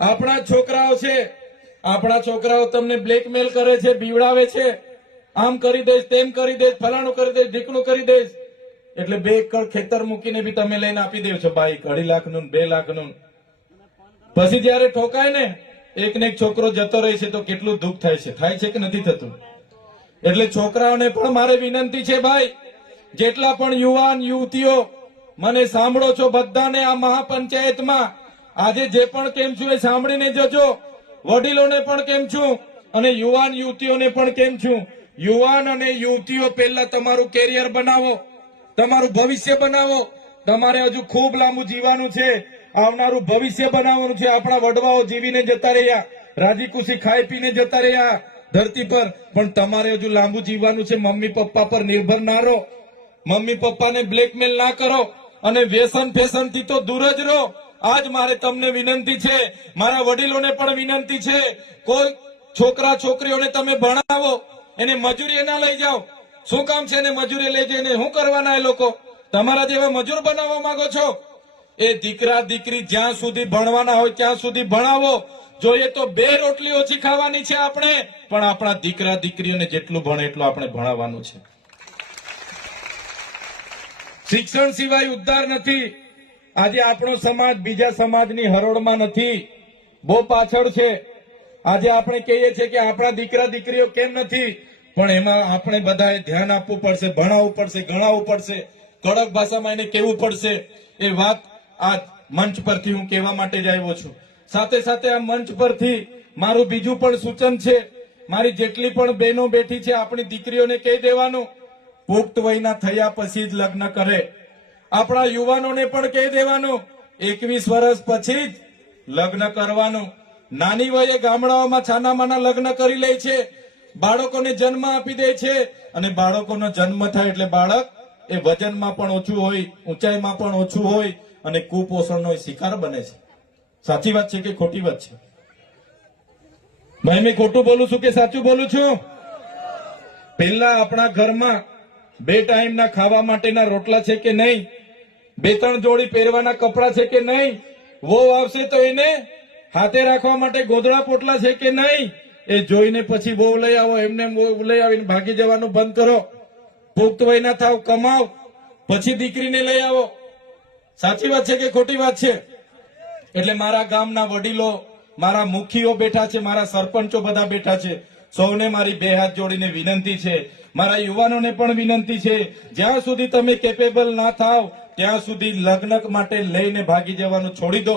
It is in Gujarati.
આપણા છોકરાઓ છે, આપણા છોકરાઓ તમને બ્લેકમેલ કરે છે, બીવડાવે છે, આમ કરી દઈશ, તેમ કરી દઈશ, ફલાણું કરી દઈશ, ઢીકણું કરી દઈશ, એટલે 2 એકર ખેતર મૂકીને બી તમે લઈને આપી દેવ છો બાઈક 2.5 લાખનું 2 લાખનું. પછી જયારે ઠોકાય ને એક ને એક છોકરો જતો રહે છે તો કેટલું દુઃખ થાય છે કે નથી થતું? એટલે છોકરાઓને પણ મારે વિનંતી છે, ભાઈ જેટલા પણ યુવાન યુવતીઓ મને સાંભળો છો, બધાને આ મહાપંચાયતમાં આજે જે પણ કેમ છું એ સાંભળીને જજો. વડીલોને પણ કેમ છું અને યુવાન યુવતીઓને પણ કેમ છું. યુવાન અને યુવતીઓ પહેલા તમારું કેરિયર બનાવો, તમારું ભવિષ્ય બનાવો. તમારે હજુ ખૂબ લાંબુ જીવવાનું છે, આવનારું ભવિષ્ય બનાવવાનું છે. આપણા વડવાઓ જીવીને જતા રહ્યા, રાજી ખુશી ખાઈ પીને જતા રહ્યા ધરતી પર, પણ તમારે હજુ લાંબુ જીવવાનું છે. મમ્મી પપ્પા પર નિર્ભર ના રહો, મમ્મી પપ્પાને બ્લેકમેલ ના કરો અને વ્યસન ફેશન થી તો દૂર જ રહો. આજ મારે તમને વિનંતી છે, મારા વડીલોને પણ વિનંતી છે, કોઈ છોકરા છોકરીઓને તમે ભણાવો, એને મજૂરી ના લઈ જાઓ. શું કામ છે એને મજૂરી લઈ જઈને શું કરવાના? એ લોકો તમારા જેવા મજૂર બનાવવા માંગો છો? એ દીકરા દીકરી જ્યાં સુધી ભણવાના હોય ત્યાં સુધી ભણાવો. જોઈએ તો 2 રોટલી ઓછી ખાવાની છે આપણે, પણ આપણા દીકરા દીકરીઓને જેટલું ભણે એટલું આપણે ભણાવવાનું છે. શિક્ષણ સિવાય ઉદ્ધાર નથી. આજે આપણો સમાજ બીજા સમાજની હરોળમાં નથી, બહુ પાછળ છે. આજે આપણે કહીએ છીએ કે આપણા દીકરા દીકરીઓ કેમ નથી, પણ એમાં આપણે બધાએ ધ્યાન આપવું પડશે, ભણાવવું પડશે, ગણાવવું પડશે, કડક ભાષામાં એને કહેવું પડશે. એ વાત આ મંચ પરથી હું કહેવા માટે જ આવ્યો છું. સાથે સાથે આ મંચ પરથી મારું બીજું પણ સૂચન છે, મારી જેટલી પણ બહેનો બેઠી છે આપણી દીકરીઓને કહી દેવાનું, પુખ્ત વયના થયા પછી જ લગ્ન કરે. આપણા યુવાનોને પણ કહી દેવાનું 21 વર્ષ પછી જ લગ્ન કરવાનું. નાની વયે ગામડાઓમાં છાનામાના લગ્ન કરી લે છે, બાળકોને જન્મ આપી દે છે, અને બાળકોનો જન્મ થાય એટલે બાળક એ વજનમાં પણ ઓછું હોય, ઊંચાઈમાં પણ ઓછું હોય અને કુપોષણનો શિકાર બને છે. સાચી વાત છે કે ખોટી વાત છે? ભાઈ મેં ખોટું બોલું છું કે સાચું બોલું છું? પહેલા આપણા ઘરમાં 2 ટાઈમના ખાવા માટેના રોટલા છે કે નહીં? 2-3 જોડી પહેરવાના કપડા છે કે નહીં? વહુ આવશે તો એને હાથે રાખવા માટે ગોદડા પોટલા છે કે નહીં? એ જોઈને પછી વહુ લઈ આવો, એમને વહુ લઈ આવીને ભાગી જવાનું બંધ કરો. પુખ્ત વયના થાવ, કમાવ, પછી દીકરીને લઈ આવો. સાચી વાત છે કે ખોટી વાત છે? એટલે મારા ગામના વડીલો, મારા મુખીઓ બેઠા છે, મારા સરપંચો બધા બેઠા છે, સૌને મારી 2 હાથ જોડીને વિનંતી છે, મારા યુવાનોને પણ વિનંતી છે, જ્યાં સુધી તમે કેપેબલ ના થાવ ત્યાં સુધી લગ્ન માટે લઈને ભાગી જવાનું છોડી દો.